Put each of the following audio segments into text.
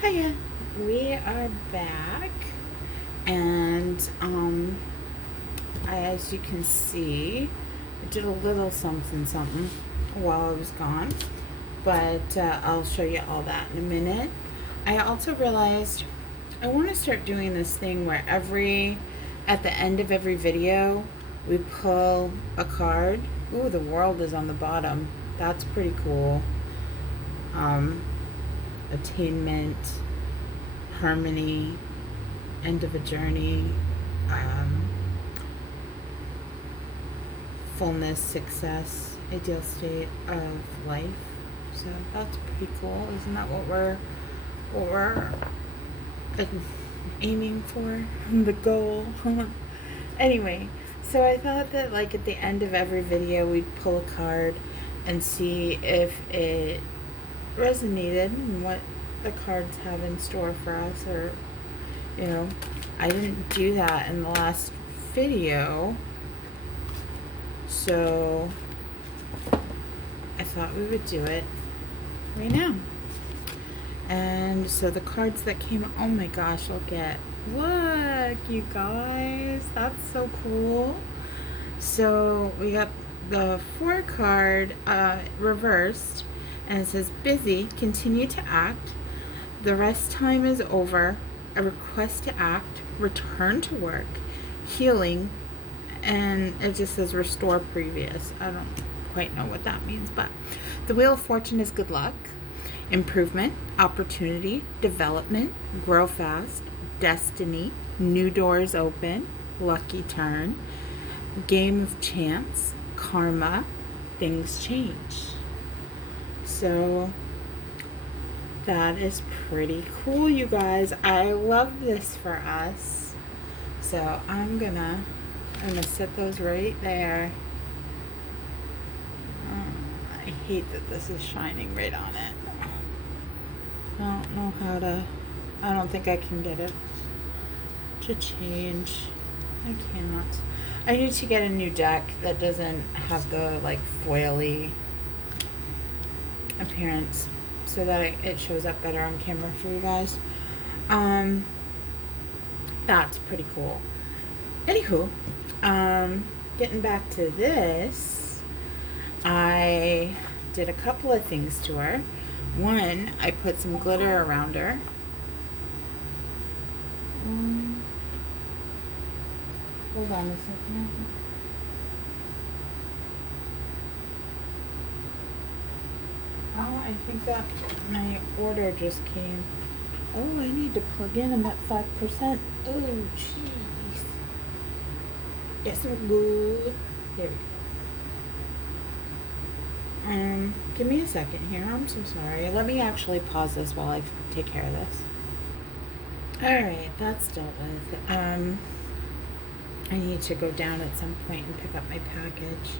Hiya, we are back, and as you can see, I did a little something while I was gone, but I'll show you all that in a minute. I also realized I want to start doing this thing where at the end of every video, we pull a card. Ooh, the world is on the bottom. That's pretty cool. Attainment, harmony, end of a journey, fullness, success, ideal state of life. So that's pretty cool. Isn't that what we're aiming for? The goal. Anyway, so I thought that like at the end of every video we'd pull a card and see if it resonated and what the cards have in store for us, or I didn't do that in the last video, so I thought we would do it right now. And so the cards that came, oh my gosh, look, you guys, that's so cool. So we got the 4 card reversed, and it says busy, continue to act, the rest time is over, a request to act, return to work, healing, and it just says restore previous. I don't quite know what that means, but the Wheel of Fortune is good luck, improvement, opportunity, development, grow fast, destiny, new doors open, lucky turn, game of chance, karma, things change. So that is pretty cool, you guys. I love this for us. So I'm gonna set those right there. I hate that this is shining right on it. I don't think I can get it to change. I cannot. I need to get a new deck that doesn't have the like foily appearance so that it shows up better on camera for you guys. That's pretty cool. Anywho, getting back to this, I did a couple of things to her. One, I put some glitter around her. Hold on a second. Oh, I think that my order just came. Oh, I need to plug in. I'm at 5%. Oh, jeez. Yes, I'm good. There we go. Give me a second here. I'm so sorry. Let me actually pause this while I take care of this. Alright, that's dealt with. I need to go down at some point and pick up my package.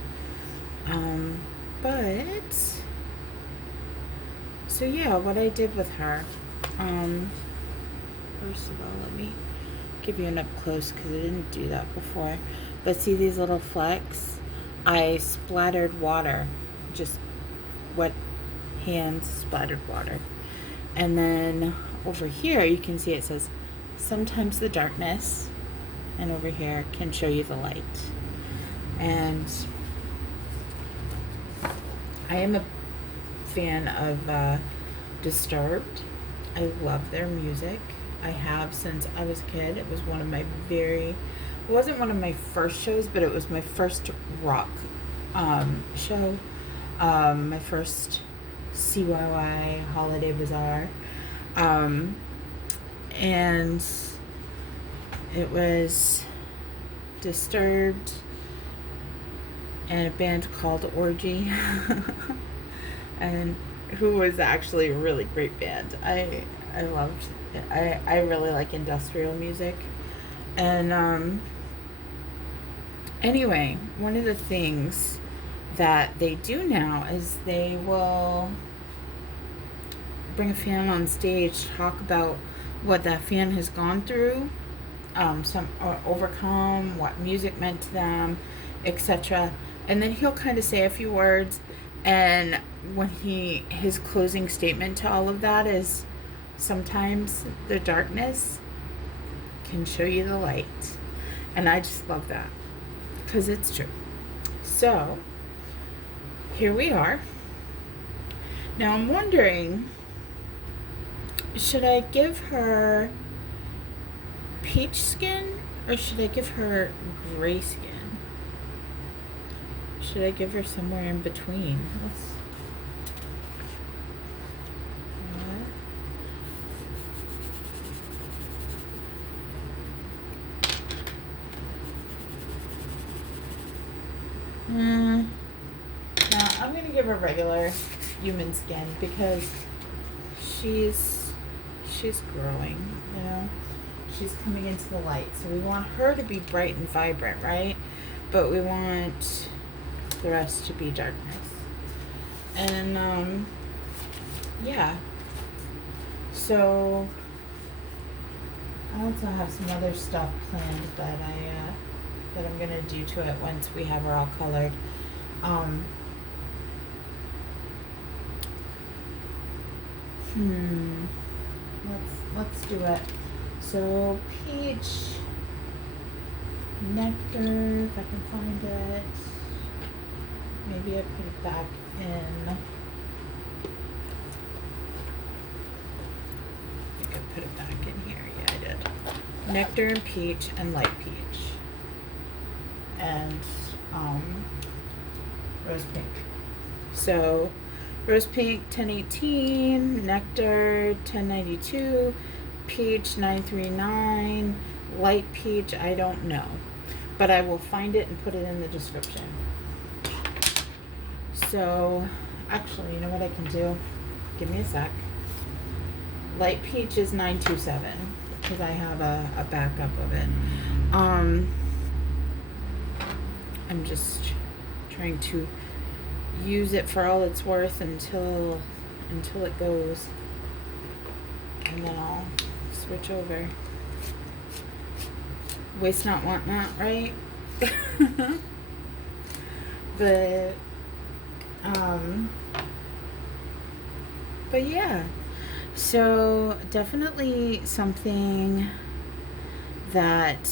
So yeah, what I did with her, first of all, let me give you an up close because I didn't do that before. But see these little flecks? I splattered water, just wet hands splattered water. And then over here you can see it says, sometimes the darkness, and over here can show you the light. And I am a fan of Disturbed. I love their music. I have since I was a kid. It was one of my it wasn't one of my first shows, but it was my first rock show. My first CYY Holiday Bazaar. And it was Disturbed and a band called Orgy. And who was actually a really great band. I loved it. I really like industrial music. And anyway, one of the things that they do now is they will bring a fan on stage, talk about what that fan has gone through, overcome, what music meant to them, etc. And then he'll kind of say a few words, and when his closing statement to all of that is, sometimes the darkness can show you the light. And I just love that because it's true. So here we are. Now I'm wondering, should I give her peach skin or should I give her gray skin? Should I give her somewhere in between? No, I'm gonna give her regular human skin because she's growing, you know. She's coming into the light, so we want her to be bright and vibrant, right? But we want the rest to be darkness. And yeah. So I also have some other stuff planned that that I'm gonna do to it once we have her all colored. Let's do it. So peach, nectar, if I can find it. Maybe I put it back in. I think I put it back in here. Yeah, I did. Nectar and peach and light peach. And rose pink. So rose pink 1018, nectar 1092, peach 939, light peach I don't know, but I will find it and put it in the description. So actually, you know what I can do? Give me a sec. Light peach is 927 because I have a backup of it. I'm just trying to use it for all it's worth until it goes, and then I'll switch over. Waste not, want not, right? But yeah, so definitely something that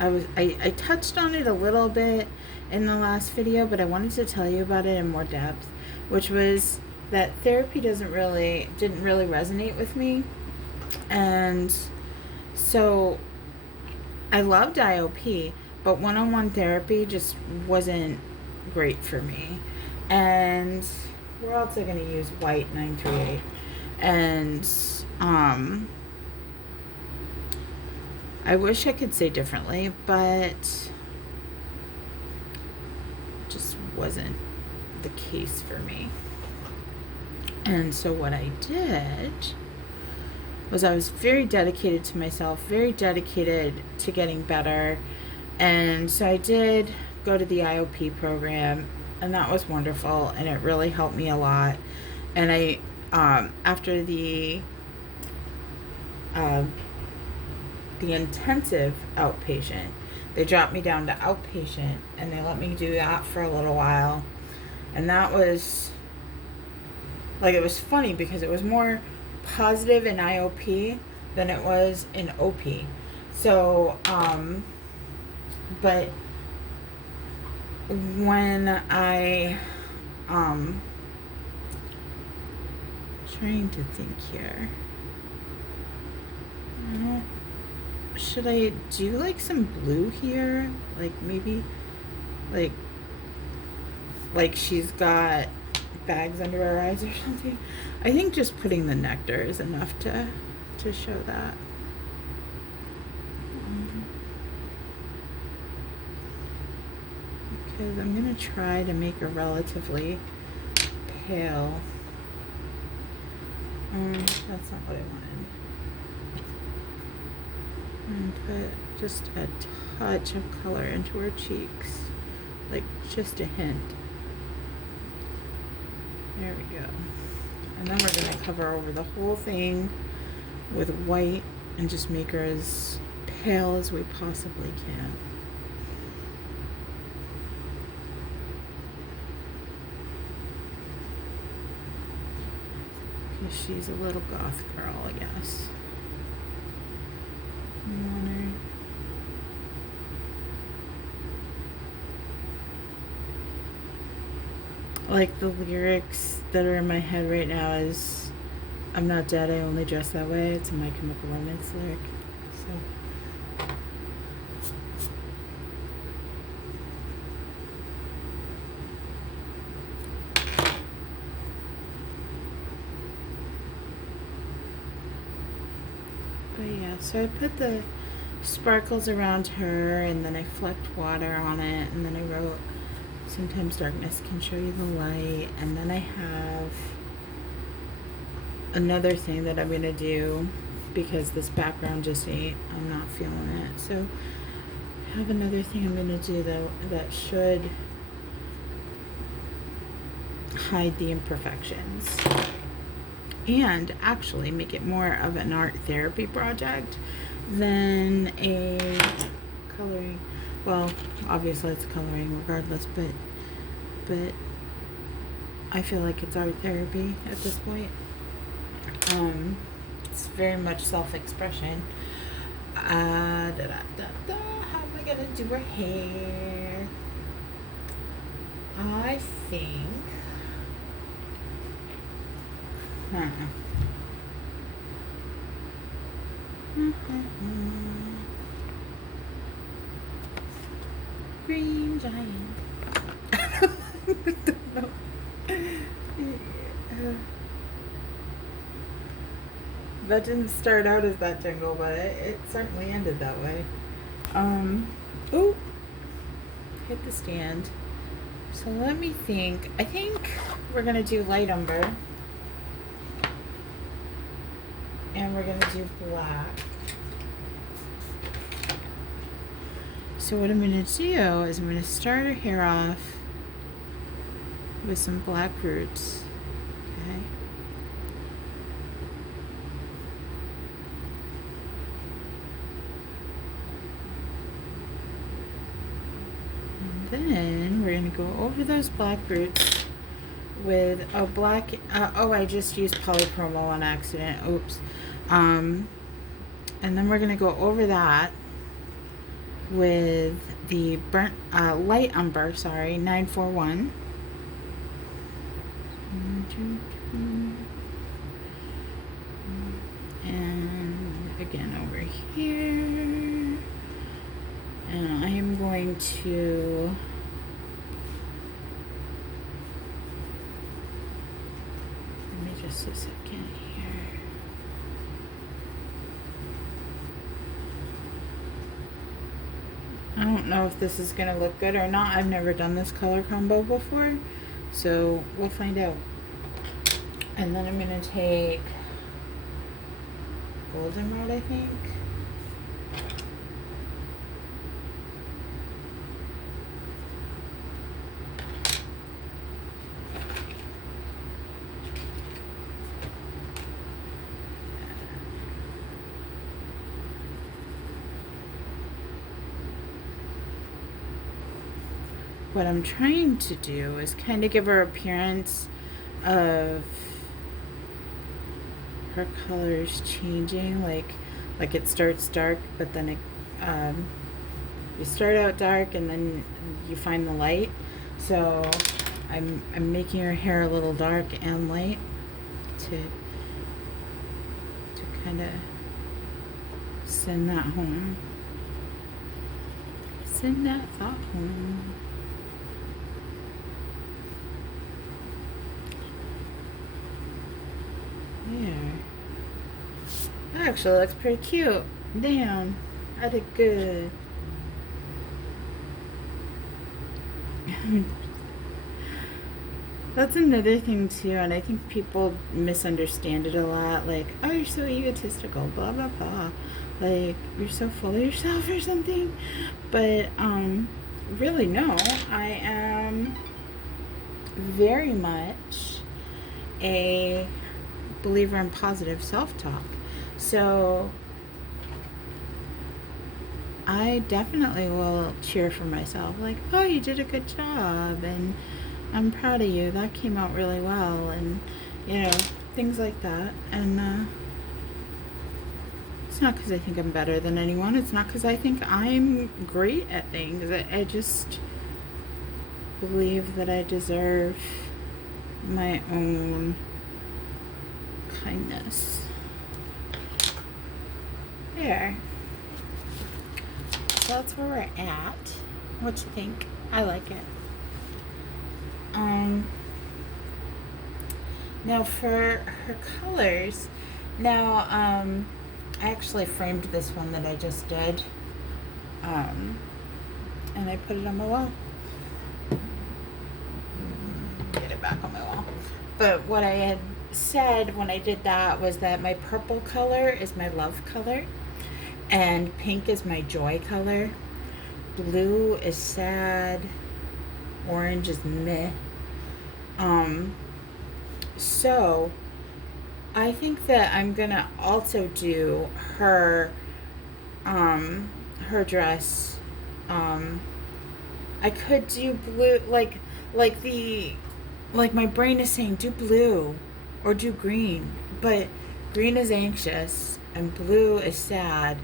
I touched on it a little bit in the last video, but I wanted to tell you about it in more depth, which was that therapy didn't really resonate with me. And so I loved IOP, but one-on-one therapy just wasn't great for me. And where else am I going to use white 938? And I wish I could say differently, but just wasn't the case for me. And so what I did was I was very dedicated to myself, very dedicated to getting better. And so I did go to the IOP program, and that was wonderful, and it really helped me a lot. And I after the intensive outpatient, they dropped me down to outpatient, and they let me do that for a little while. And that was like, it was funny because it was more positive in IOP than it was in OP. So but when I trying to think here, should I do like some blue here, like maybe like she's got bags under her eyes or something? I think just putting the nectar is enough to show that. Because I'm gonna try to make her relatively pale. That's not what I wanted. And put just a touch of color into her cheeks, like just a hint. There we go. And then we're gonna cover over the whole thing with white and just make her as pale as we possibly can. Okay, she's a little goth girl, I guess. You want her. Like, the lyrics that are in my head right now is, I'm not dead, I only dress that way. It's a My Chemical Romance lyric. So. But yeah, so I put the sparkles around her, and then I flecked water on it, and then I wrote, sometimes darkness can show you the light. And then I have another thing that I'm going to do, because this background just ain't, I'm not feeling it. So I have another thing I'm going to do that should hide the imperfections and actually make it more of an art therapy project than a coloring. Well, obviously it's coloring regardless, but I feel like it's art therapy at this point. It's very much self-expression. How am I gonna do her hair? I think Green Giant. I don't know. That didn't start out as that jingle, but it certainly ended that way. Oh, hit the stand. So let me think. I think we're gonna do light umber, and we're gonna do black. So what I'm gonna do is I'm gonna start her hair off with some black roots. Okay. And then we're gonna go over those black roots with a black, I just used Polychromo on accident, oops. And then we're gonna go over that with the burnt, light umber, 941. And again over here. And I am going to let me just a second here. I don't know if this is gonna look good or not. I've never done this color combo before, so we'll find out. And then I'm gonna take Goldenrod, I think. What I'm trying to do is kind of give her appearance of her colors changing, like it starts dark, but then it you start out dark and then you find the light. So I'm making her hair a little dark and light to kind of send that home, send that thought home. There. That actually looks pretty cute. Damn, I did good. That's another thing too, and I think people misunderstand it a lot. Like, oh, you're so egotistical, blah blah blah. Like, you're so full of yourself or something. But really no, I am very much a believer in positive self-talk. So I definitely will cheer for myself, like, oh, you did a good job and I'm proud of you, that came out really well, and you know, things like that. And it's not because I think I'm better than anyone. It's not because I think I'm great at things. I just believe that I deserve my own kindness. There. So that's where we're at. What you think? I like it. Now for her colors. Now, I actually framed this one that I just did. And I put it on my wall. Get it back on my wall. But what I had said when I did that was that my purple color is my love color, and pink is my joy color, blue is sad, orange is meh. So I think that I'm gonna also do her dress. I could do blue, like my brain is saying do blue or do green, but green is anxious and blue is sad,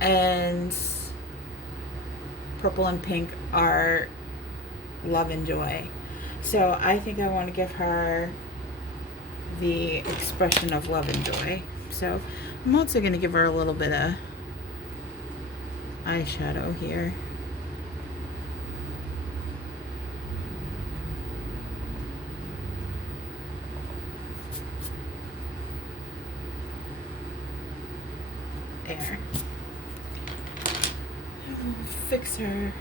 and purple and pink are love and joy. So I think I want to give her the expression of love and joy. So I'm also going to give her a little bit of eyeshadow here. There. I'll fix her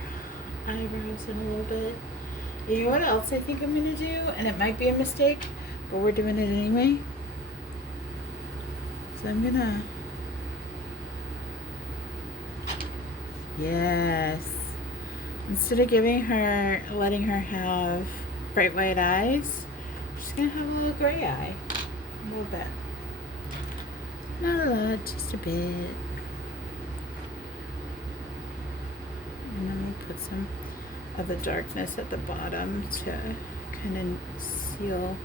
eyebrows in a little bit. You know what else I think I'm going to do? And it might be a mistake, but we're doing it anyway. So I'm going to... Yes. Instead of letting her have bright white eyes, she's going to have a little gray eye. A little bit. Not a lot, just a bit. And then we'll put some of the darkness at the bottom to kind of seal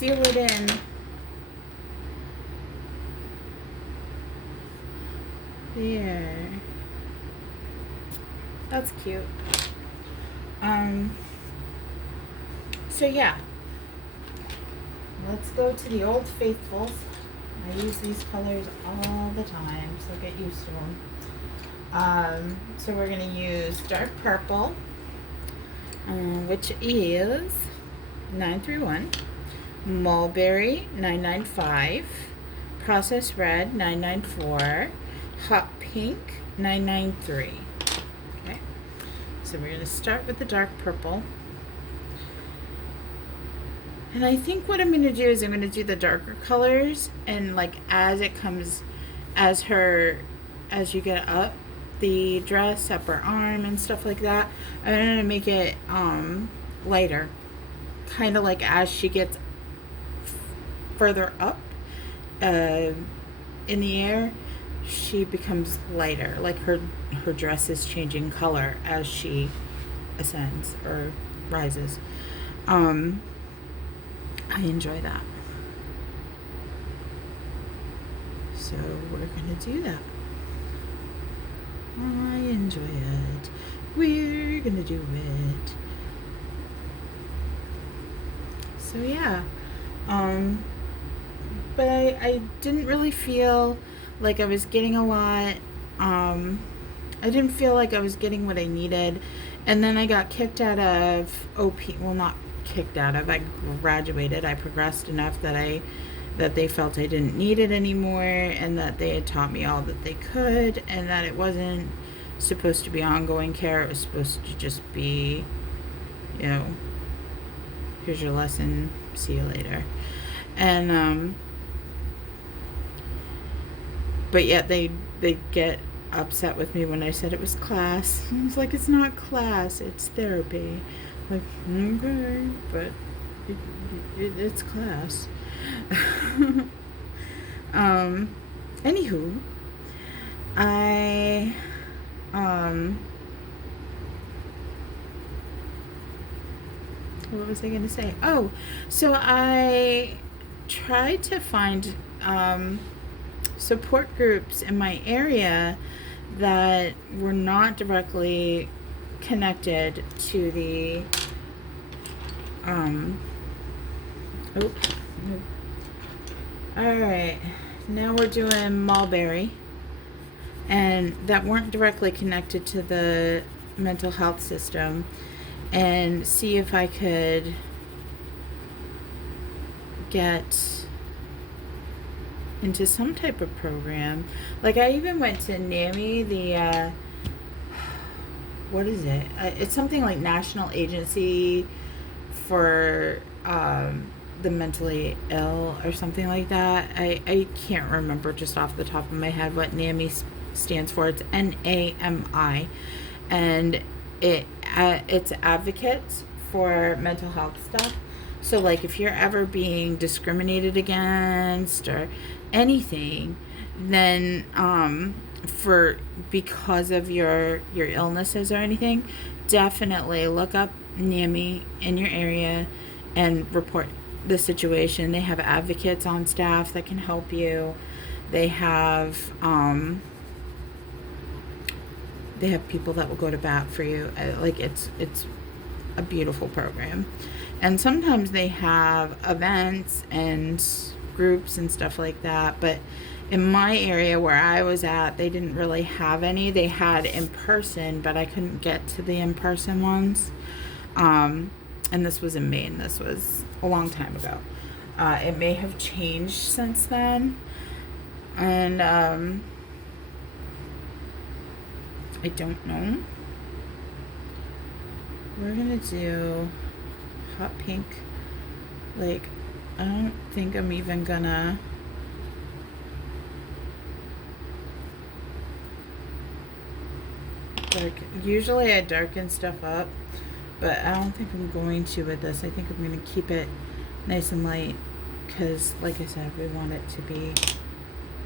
it in. There. That's cute. So yeah. Let's go to the Old Faithfuls. I use these colors all the time, so get used to them. So we're going to use dark purple, which is 931, Mulberry 995, Processed Red 994, Hot Pink 993. Okay, so we're going to start with the dark purple. And I think what I'm going to do is I'm going to do the darker colors, and like as it comes, as you get up the dress, up her arm and stuff like that, I'm going to make it lighter. Kind of like as she gets further up in the air, she becomes lighter. Like her dress is changing color as she ascends or rises. I enjoy that. So we're going to do that. I enjoy it. We're going to do it. So yeah. But I didn't really feel like I was getting a lot. I didn't feel like I was getting what I needed. And then I got kicked out of OP. Well, not kicked out of. I graduated. I progressed enough that they felt I didn't need it anymore, and that they had taught me all that they could, and that it wasn't supposed to be ongoing care. It was supposed to just be, you know, here's your lesson, see you later. And but yet they get upset with me when I said it was class. I was like, it's not class, it's therapy. Like, okay, but it's class. Anywho, what was I gonna say? Oh, so I tried to find support groups in my area that were not directly connected to the oh, nope. Alright, now we're doing Mulberry, and that weren't directly connected to the mental health system, and see if I could get into some type of program. Like, I even went to NAMI, the what is it? It's something like National Agency for the mentally ill or something like that. I can't remember just off the top of my head what NAMI stands for. It's NAMI, and it's advocates for mental health stuff. So, like, if you're ever being discriminated against or anything, then because of your illnesses or anything, definitely look up NAMI in your area and report the situation. They have advocates on staff that can help you. They have people that will go to bat for you. Like, it's a beautiful program. And sometimes they have events and groups and stuff like that, but in my area where I was at, they didn't really have any. They had in person, but I couldn't get to the in-person ones. And this was in Maine. This was a long time ago. It may have changed since then. And I don't know. We're gonna do hot pink. Like, I don't think I'm even gonna usually I darken stuff up, but I don't think I'm going to with this. I think I'm going to keep it nice and light because, like I said, we want it to be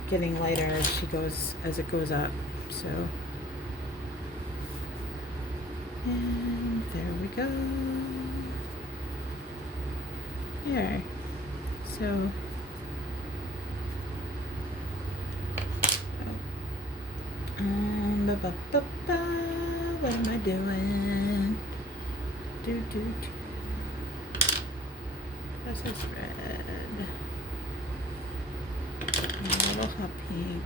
getting lighter as it goes up. So, and there we go. There. So, what am I doing? Process red. A little hot pink.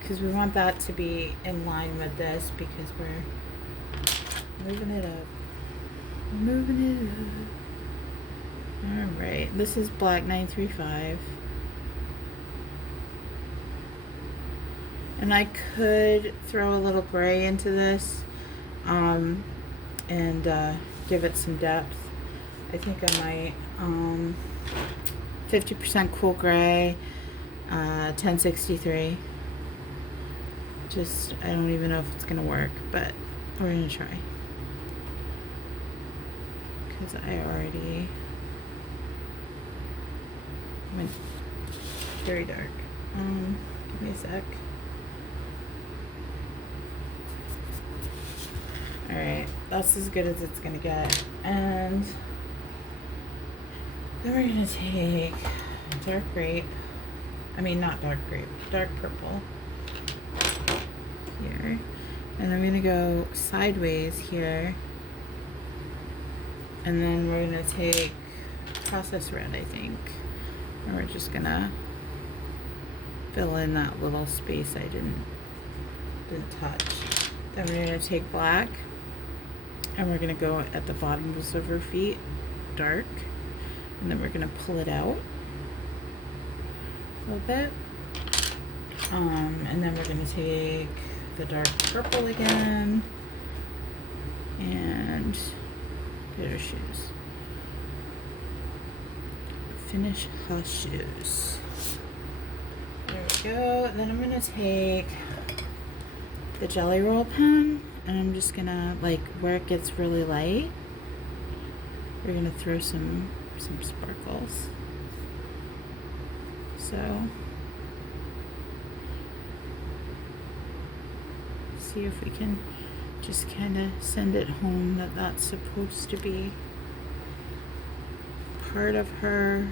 Because we want that to be in line with this because we're moving it up. Alright, this is Black 935. And I could throw a little gray into this and give it some depth. I think I might 50% cool gray, 1063. Just, I don't even know if it's going to work, but we're going to try. Because I already went very dark. Give me a sec. Alright, that's as good as it's gonna get. And then we're gonna take dark grape. I mean, not dark grape, dark purple. Here. And I'm gonna go sideways here. And then we're gonna take process red, I think. And we're just gonna fill in that little space I didn't touch. Then we're gonna take black. And we're going to go at the bottoms of her feet, dark. And then we're going to pull it out a little bit. And then we're going to take the dark purple again. And get her shoes. Finish her shoes. There we go. Then I'm going to take the Jelly Roll pen. And I'm just gonna, like, where it gets really light, we're gonna throw some sparkles. So, see if we can just kind of send it home that that's supposed to be part of her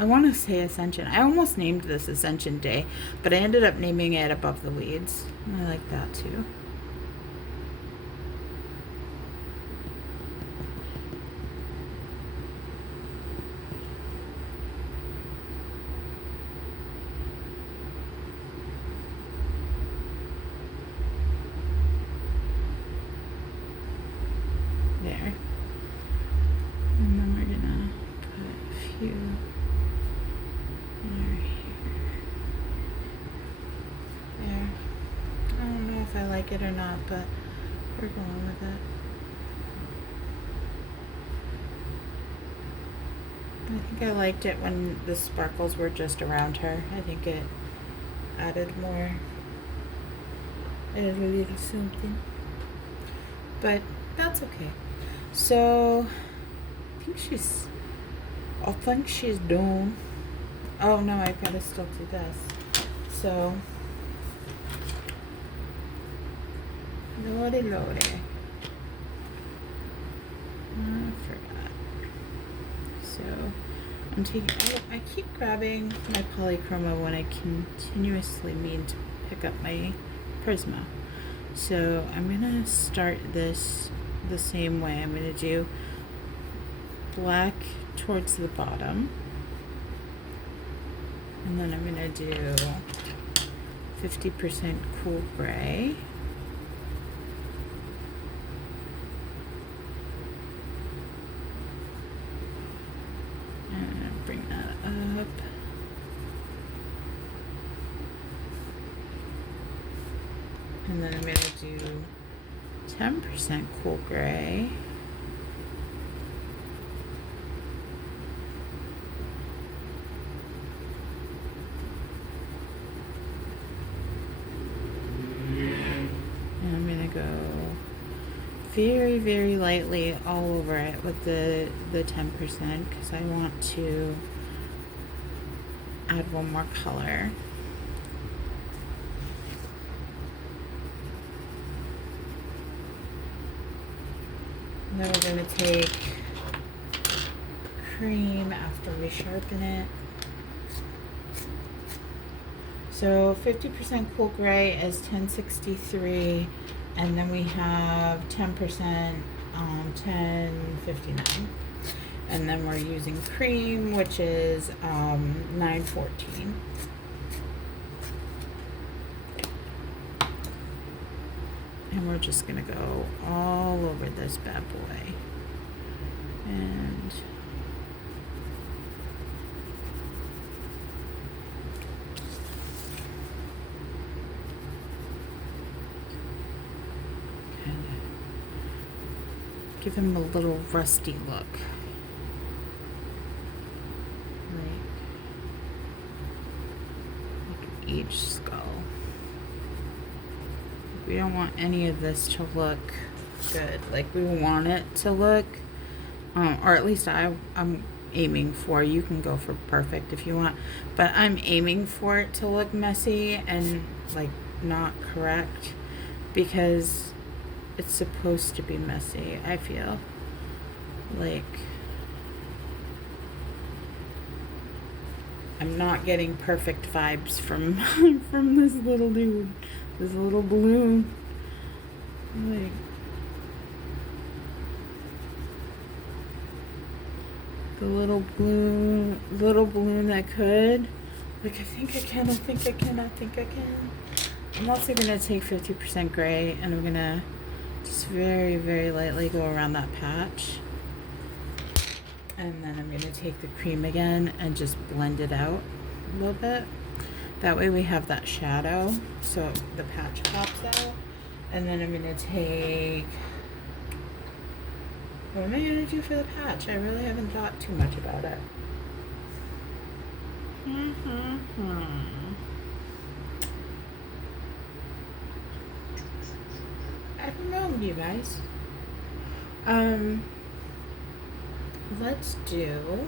I want to say Ascension. I almost named this Ascension Day, but I ended up naming it Above the Weeds. And I like that too. There. And then we're gonna put a few right here. There. I don't know if I like it or not, but we're going with it. I think I liked it when the sparkles were just around her. I think it added more, added a little something. But that's okay. So I think she's done. Oh no, I've got to still do this. So Lordy. I forgot. So I'm taking, I keep grabbing my Polychromo when I continuously mean to pick up my Prisma. So I'm gonna start this the same way. I'm gonna do black towards the bottom, and then I'm gonna do 50% cool gray. And bring that up. And then I'm gonna do 10% cool gray. And I'm gonna go very, very lightly all over it with the 10% because I want to add one more color. And then we're going to take cream after we sharpen it. So 50% cool gray is 1063, and then we have 10% 1059, and then we're using cream, which is 914. And we're just gonna go all over this bad boy. And kind of give him a little rusty look. Like each skull. We don't want any of this to look good. Like we want it to look, or at least I'm aiming for, you can go for perfect if you want, but I'm aiming for it to look messy and like not correct because it's supposed to be messy. I feel like I'm not getting perfect vibes from from this little dude. This little balloon, like the little balloon that could. Like I think I can. I'm also gonna take 50% gray, and I'm gonna just very, very lightly go around that patch, and then I'm gonna take the cream again and just blend it out a little bit. That way we have that shadow, so the patch pops out. And then I'm gonna take, what am I gonna do for the patch? I really haven't thought too much about it. I don't know, you guys. Let's do,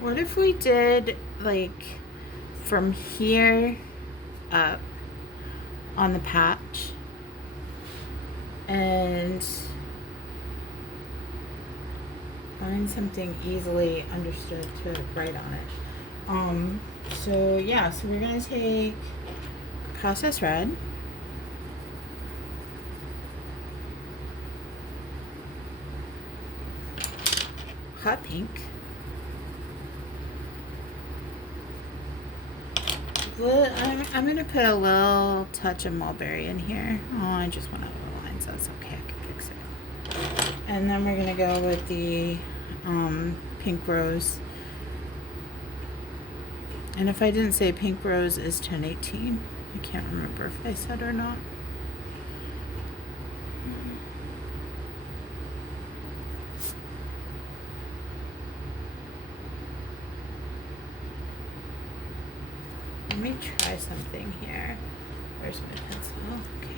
what if we did like from here up on the patch and find something easily understood to write on it. So yeah, so we're gonna take Process Red, Hot Pink, I'm gonna put a little touch of Mulberry in here. Oh, I just went out of the lines. That's okay, I can fix it. And then we're gonna go with the Pink Rose. And if I didn't say Pink Rose is 1018, I can't remember if I said or not. Let me try something here. Where's my pencil? Okay.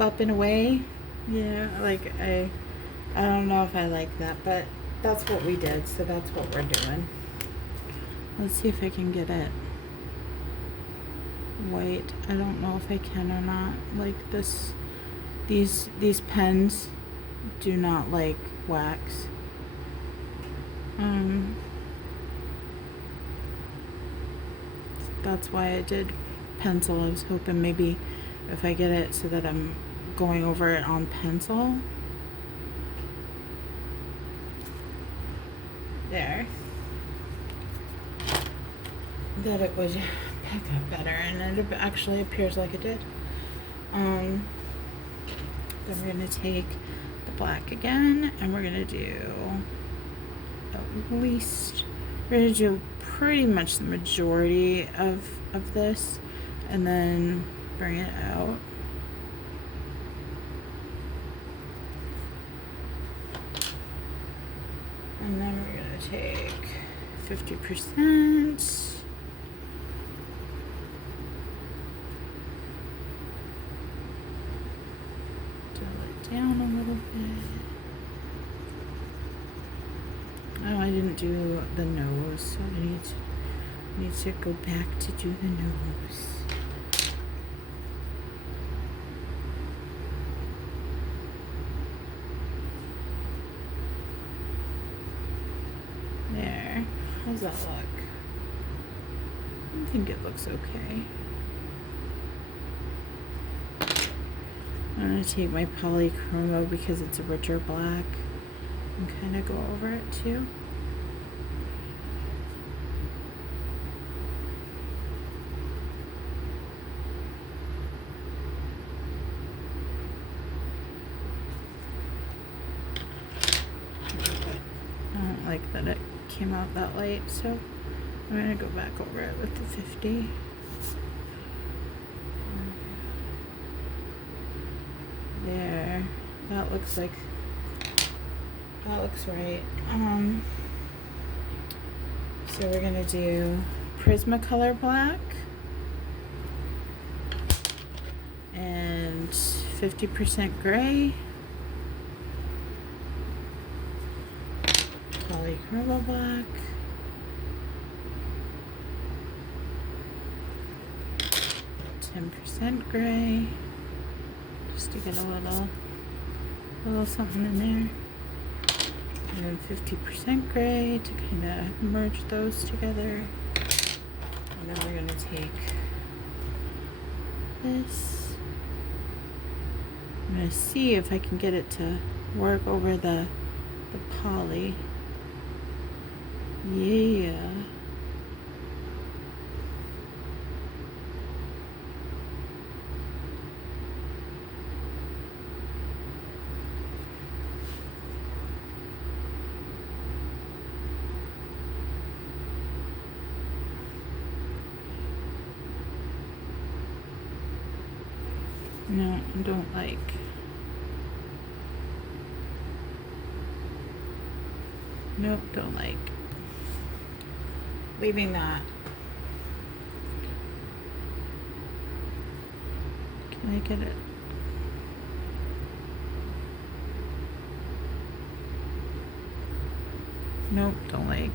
Up and away. Yeah, like I don't know if I like that, but that's what we did, so that's what we're doing. Let's see if I can get it white. I don't know if I can or not. Like this, these pens do not like wax. That's why I did pencil. I was hoping maybe if I get it so that I'm going over it on pencil. There. That it would pick up better, and it actually appears like it did. Then we're going to take the black again, and we're going to do at least, we're going to do pretty much the majority of this, and then bring it out. And then we're going to take 50%. Down a little bit. Oh, I didn't do the nose, so I need to go back to do the nose. There. How's that look? I think it looks okay. I'm going to take my Polychromo because it's a richer black and kind of go over it too. I don't like that it came out that light, so I'm going to go back over it with the 50. There, that looks right. So we're gonna do Prismacolor Black and 50% gray, Polychromo Black, %% gray. Just to get a little something in there, and then 50% gray to kind of merge those together. And then we're gonna take this. I'm gonna see if I can get it to work over the poly. Yeah. No, I don't like. Nope, don't like. Leaving that Can I get it? Nope, don't like.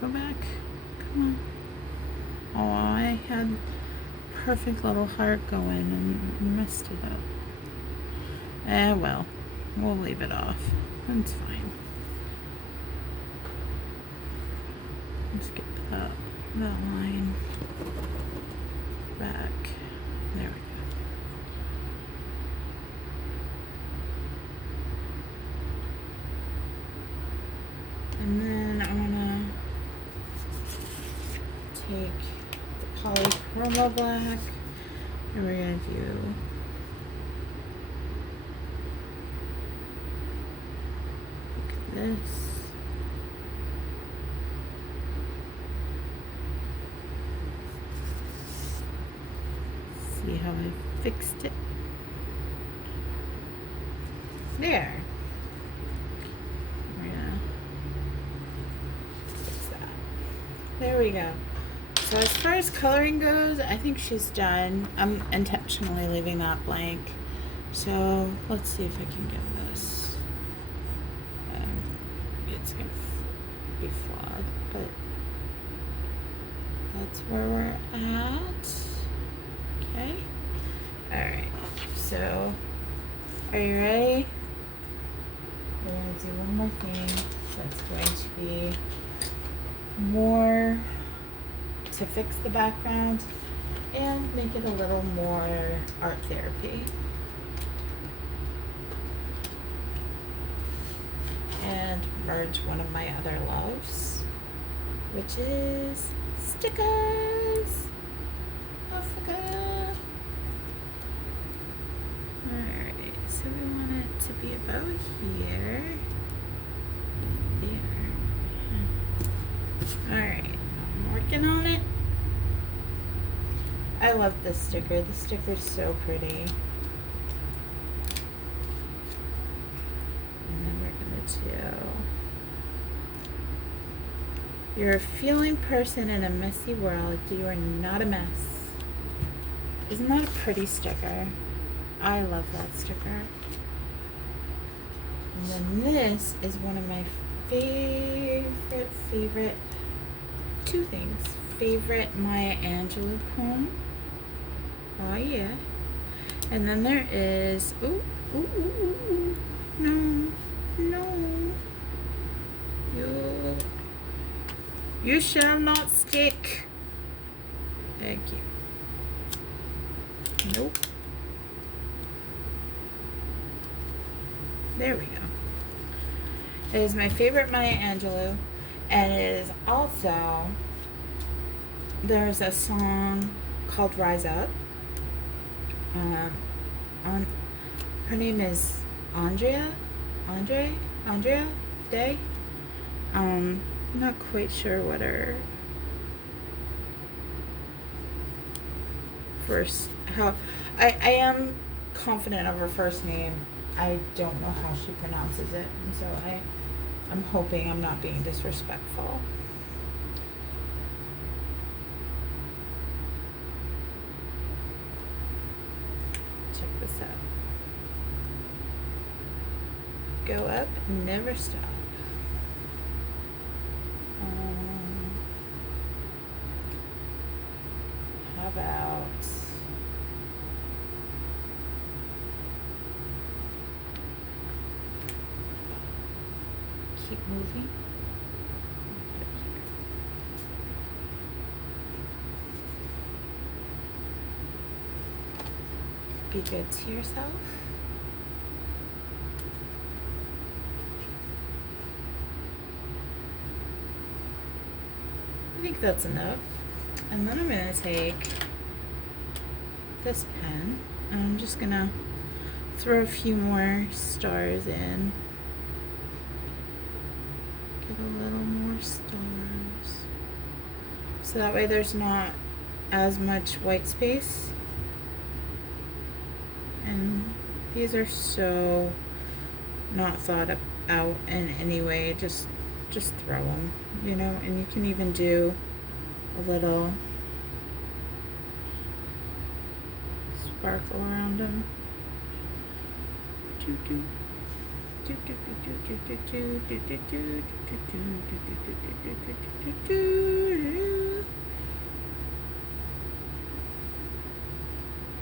Go back. Come on. Oh, I had perfect little heart going and messed it up. Well, we'll leave it off. That's fine. Let's get that line back. There we go. And then I want to take the Polychromo Black and we're going to do this. See how I fixed it? There. We're gonna fix that. There we go. So as far as coloring goes, I think she's done. I'm intentionally leaving that blank. So let's see if I can get this. It's gonna be flawed, but that's where we're at. Okay. Alright. So are you ready? We're gonna do one more thing that's going to be more to fix the background and make it a little more art therapy. And merge one of my other loves, which is stickers. Oh, forgot. Alright, so we want it to be about here. There. Alright, I'm working on it. I love this sticker. The sticker's so pretty. And then we're gonna do, you're a feeling person in a messy world. You are not a mess. Isn't that a pretty sticker? I love that sticker. And then this is one of my favorite two things. Favorite Maya Angelou poem. Oh yeah. And then there is, no. You shall not stick. Thank you. Nope. There we go. It is my favorite Maya Angelou, and it is also, there's a song called Rise Up. Her name is Andrea Day. I'm not quite sure what her I am confident of her first name. I don't know how she pronounces it, and so I'm hoping I'm not being disrespectful. Check this out. Go up and never stop. How about keep moving? Be good to yourself. I think that's enough. And then I'm going to take this pen and I'm just going to throw a few more stars in. Get a little more stars. So that way there's not as much white space. And these are so not thought out in any way. Just throw them, you know, and you can even do a little sparkle around them.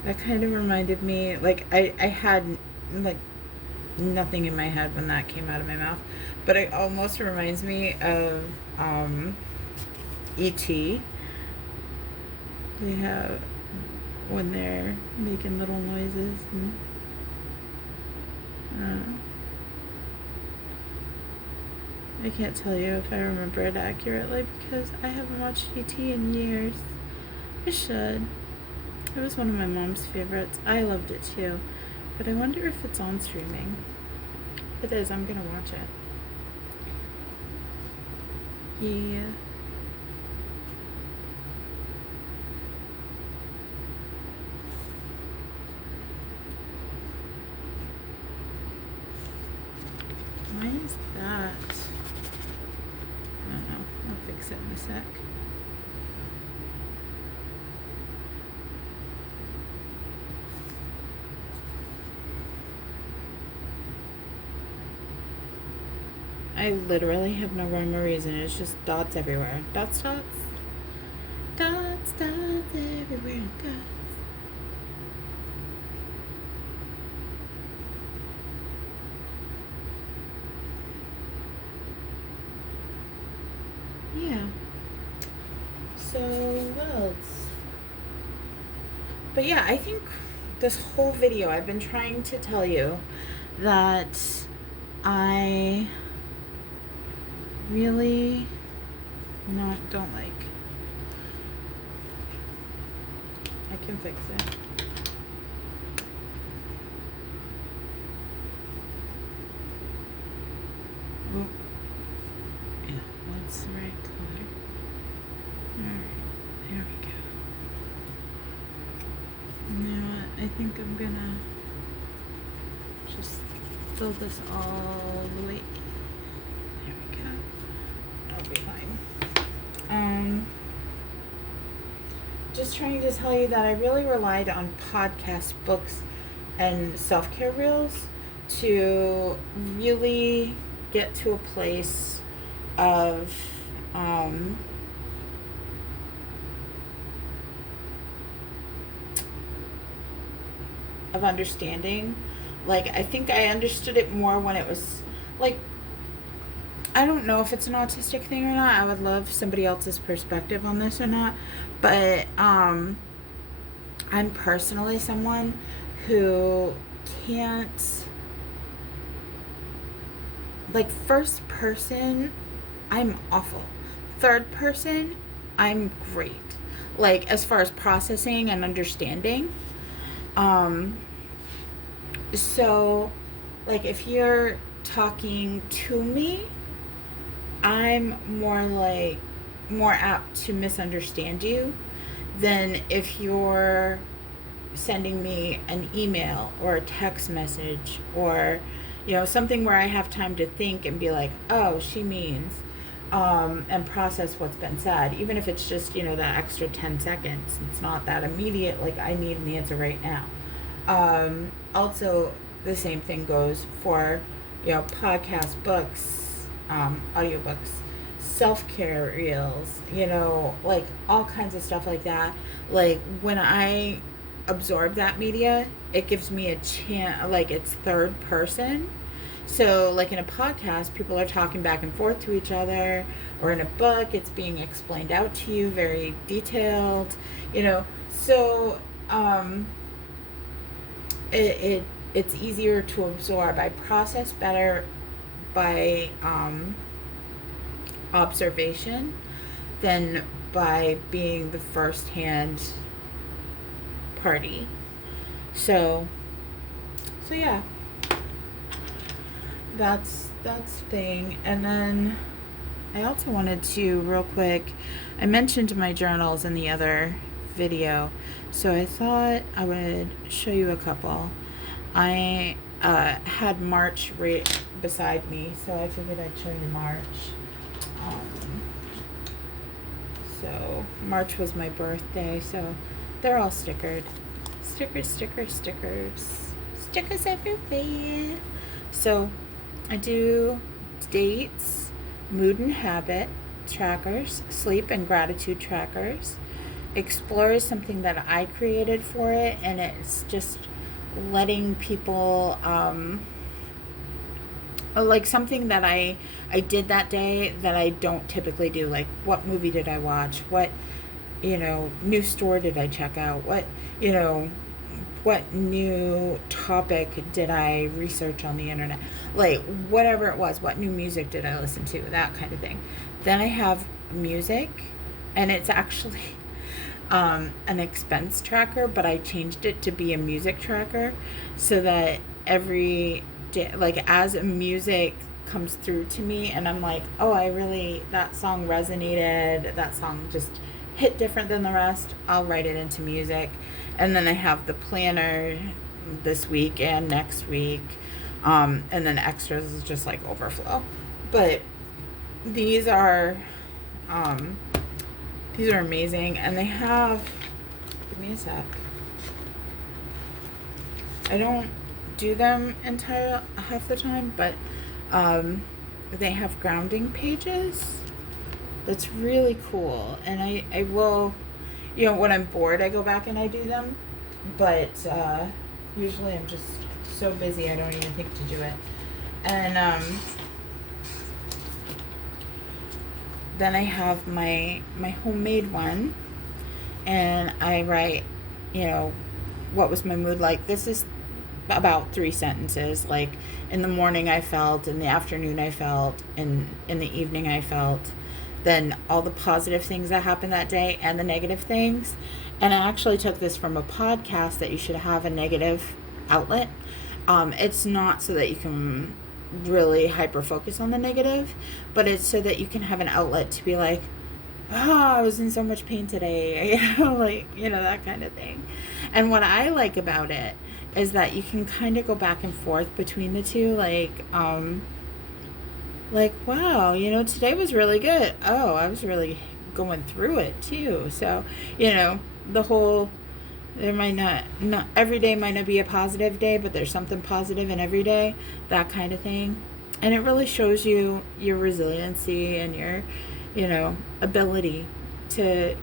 That kind of reminded me, like, I had, like, nothing in my head when that came out of my mouth, but it almost reminds me of E.T. They have, when they're making little noises, and I can't tell you if I remember it accurately because I haven't watched E.T. in years. I should. It was one of my mom's favorites. I loved it too, but I wonder if it's on streaming. If it is, I'm gonna watch it. Yeah. Why is that? I don't know. I'll fix it in a sec. I literally have no rhyme or reason. It's just dots everywhere. Dots, dots. Dots, dots everywhere. Dots. Yeah. So, what else? But yeah, I think this whole video I've been trying to tell you that I really don't like. I can fix it. Oh. Yeah, that's the right color. Alright, there we go. You know what? I think I'm gonna just fill this all the way. There we go. I'll be fine. Just trying to tell you that I really relied on podcasts, books, and self-care reels to really get to a place of understanding. Like, I think I understood it more when it was like, I don't know if it's an autistic thing or not. I would love somebody else's perspective on this or not. But I'm personally someone who can't, like, first person, I'm awful. Third person, I'm great. Like, as far as processing and understanding. So, like, if you're talking to me, I'm more apt to misunderstand you than if you're sending me an email or a text message or, you know, something where I have time to think and be like, oh, she means, and process what's been said, even if it's just, you know, that extra 10 seconds. It's not that immediate, like, I need an answer right now. Also, the same thing goes for, you know, podcasts, books, audiobooks, self-care reels, you know, like all kinds of stuff like that. Like, when I absorb that media, it gives me a chance, like, it's third person. So, like, in a podcast, people are talking back and forth to each other, or in a book, it's being explained out to you, very detailed, you know. So, it's easier to absorb. I process better by observation than by being the first-hand party. So yeah, that's thing. And then I also wanted to, real quick, I mentioned my journals in the other video, so I thought I would show you a couple. I had March right beside me, so I figured I'd show you March. So March was my birthday, so they're all stickered. Stickers, stickers, stickers. Stickers everywhere. So I do dates, mood and habit trackers, sleep and gratitude trackers. Explore is something that I created for it, and it's just letting people like something that I did that day that I don't typically do, like what movie did I watch, what new store did I check out, what what new topic did I research on the internet, like whatever it was, what new music did I listen to, that kind of thing. Then I have music, and it's actually an expense tracker, but I changed it to be a music tracker so that every day, like as music comes through to me and I'm like, oh, that song resonated, that song just hit different than the rest, I'll write it into music. And then I have the planner this week and next week, and then extras is just like overflow. But these are amazing, and they have, give me a sec, I don't do them half the time, but they have grounding pages. That's really cool, and I will, when I'm bored I go back and I do them, but usually I'm just so busy I don't even think to do it. And then I have my homemade one, and I write, what was my mood like. This is about 3 sentences, like in the morning I felt, in the afternoon I felt, in the evening I felt, then all the positive things that happened that day and the negative things. And I actually took this from a podcast that you should have a negative outlet. It's not so that you can really hyper focus on the negative, but it's so that you can have an outlet to be like, I was in so much pain today, that kind of thing. And what I like about it is that you can kind of go back and forth between the two, like wow, today was really good. Oh, I was really going through it too. So, the whole, there might not every day might not be a positive day, but there's something positive in every day, that kind of thing. And it really shows you your resiliency and your, ability to,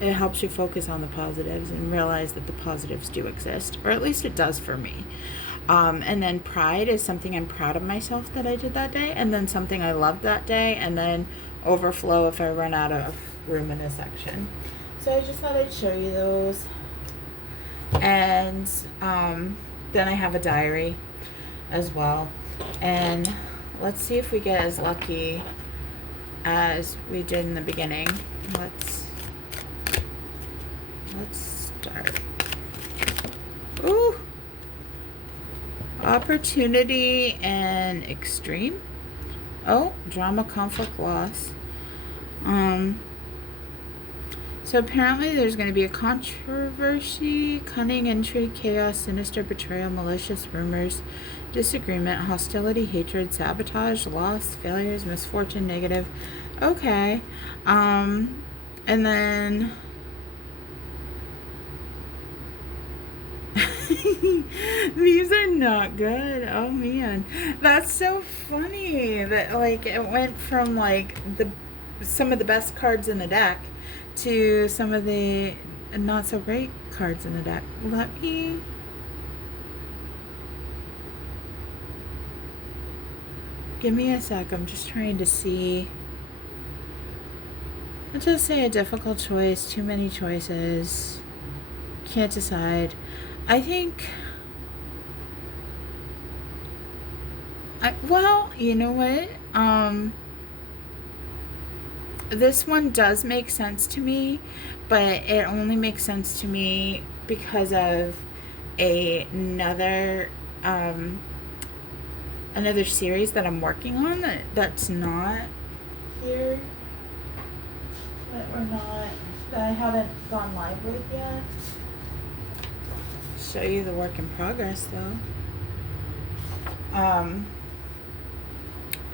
it helps you focus on the positives and realize that the positives do exist, or at least it does for me. And then pride is something I'm proud of myself that I did that day, and then something I loved that day, and then overflow if I run out of room in a section. So I just thought I'd show you those. And then I have a diary as well. And let's see if we get as lucky as we did in the beginning. Let's start. Ooh! Opportunity and extreme. Oh, drama, conflict, loss. So apparently there's going to be a controversy, cunning, intrigue, chaos, sinister, betrayal, malicious rumors, disagreement, hostility, hatred, sabotage, loss, failures, misfortune, negative. Okay. And then these are not good. Oh man, that's so funny that like it went from like some of the best cards in the deck to some of the not so great cards in the deck. Let me give me a sec. I'm just trying to see. I'll just say a difficult choice, too many choices, can't decide. I think, well, you know what? This one does make sense to me, but it only makes sense to me because of another series that I'm working on that's not here, that I haven't gone live with yet. Show you the work in progress though.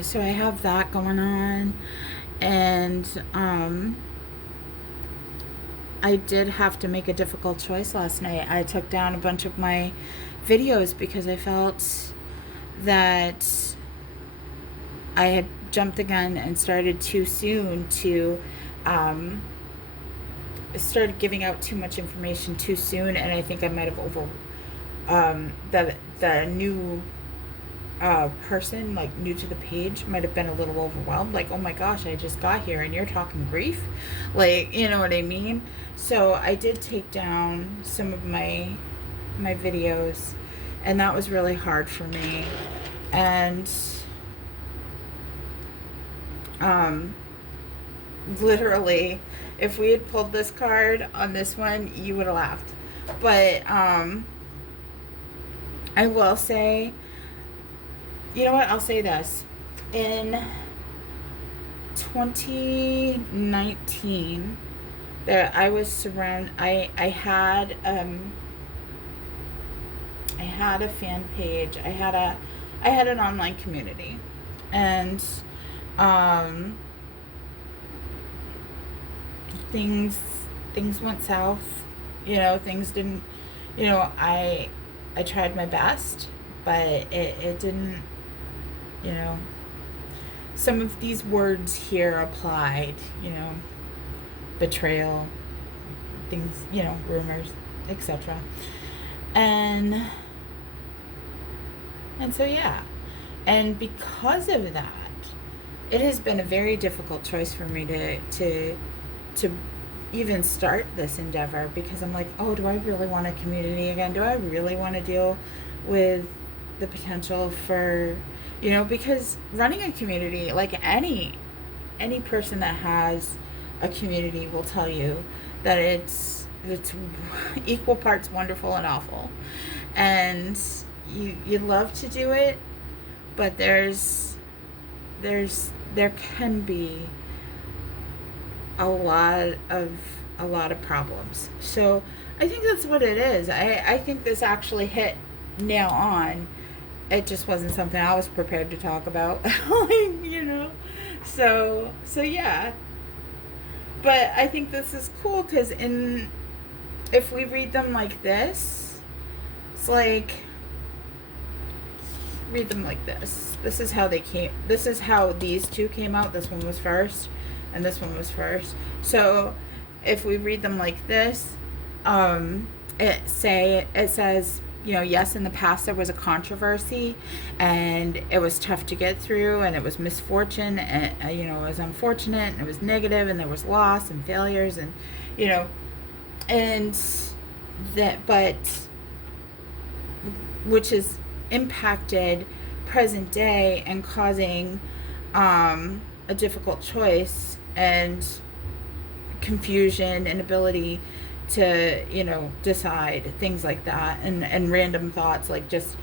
So I have that going on, and I did have to make a difficult choice last night. I took down a bunch of my videos because I felt that I had jumped the gun and started too soon to started giving out too much information too soon, and I think I might have the new person, like new to the page, might have been a little overwhelmed, like, oh my gosh, I just got here and you're talking grief, like, you know what I mean? So I did take down some of my videos, and that was really hard for me. And literally, if we had pulled this card on this one, you would have laughed. But I will say, you know what, I'll say this. In 2019, there I was surrounded. I had a fan page. I had an online community, and things went south. You know, things didn't. You know, I tried my best, but it didn't. You know, some of these words here applied. You know, betrayal, things. You know, rumors, etc. And so yeah, and because of that, it has been a very difficult choice for me to even start this endeavor, because I'm like, oh, do I really want a community again? Do I really want to deal with the potential for, you know, because running a community, like any person that has a community will tell you that it's equal parts wonderful and awful, and you love to do it, but there can be a lot of problems. So I think that's what it is. I think this actually hit nail on. It just wasn't something I was prepared to talk about. You know, so yeah. But I think this is cool, because if we read them like this, it's like, read them like this. This is how these two came out. This one was first, and this one was first. So if we read them like this, it says, you know, yes, in the past there was a controversy, and it was tough to get through, and it was misfortune, and you know, it was unfortunate, and it was negative, and there was loss and failures, and you know, and that, but which is impacted present day and causing a difficult choice and confusion, inability to, you know, decide, things like that, and random thoughts, like just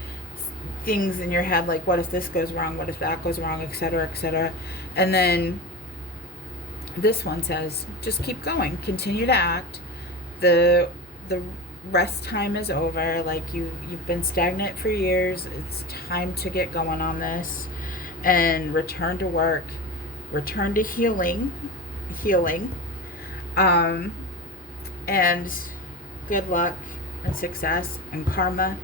things in your head, like, what if this goes wrong, what if that goes wrong, etc., etc. And then this one says, just keep going, continue to act. The rest time is over. Like, you've been stagnant for years. It's time to get going on this and return to work, return to healing, and good luck and success and karma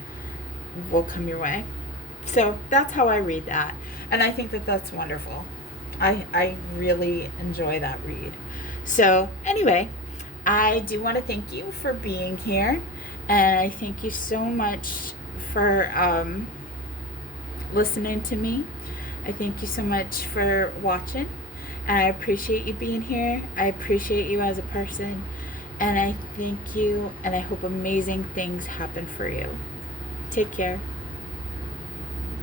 will come your way. So that's how I read that, and I think that that's wonderful. I really enjoy that read. So anyway, I do want to thank you for being here, and I thank you so much for listening to me. I thank you so much for watching, and I appreciate you being here. I appreciate you as a person, and I thank you, and I hope amazing things happen for you. Take care.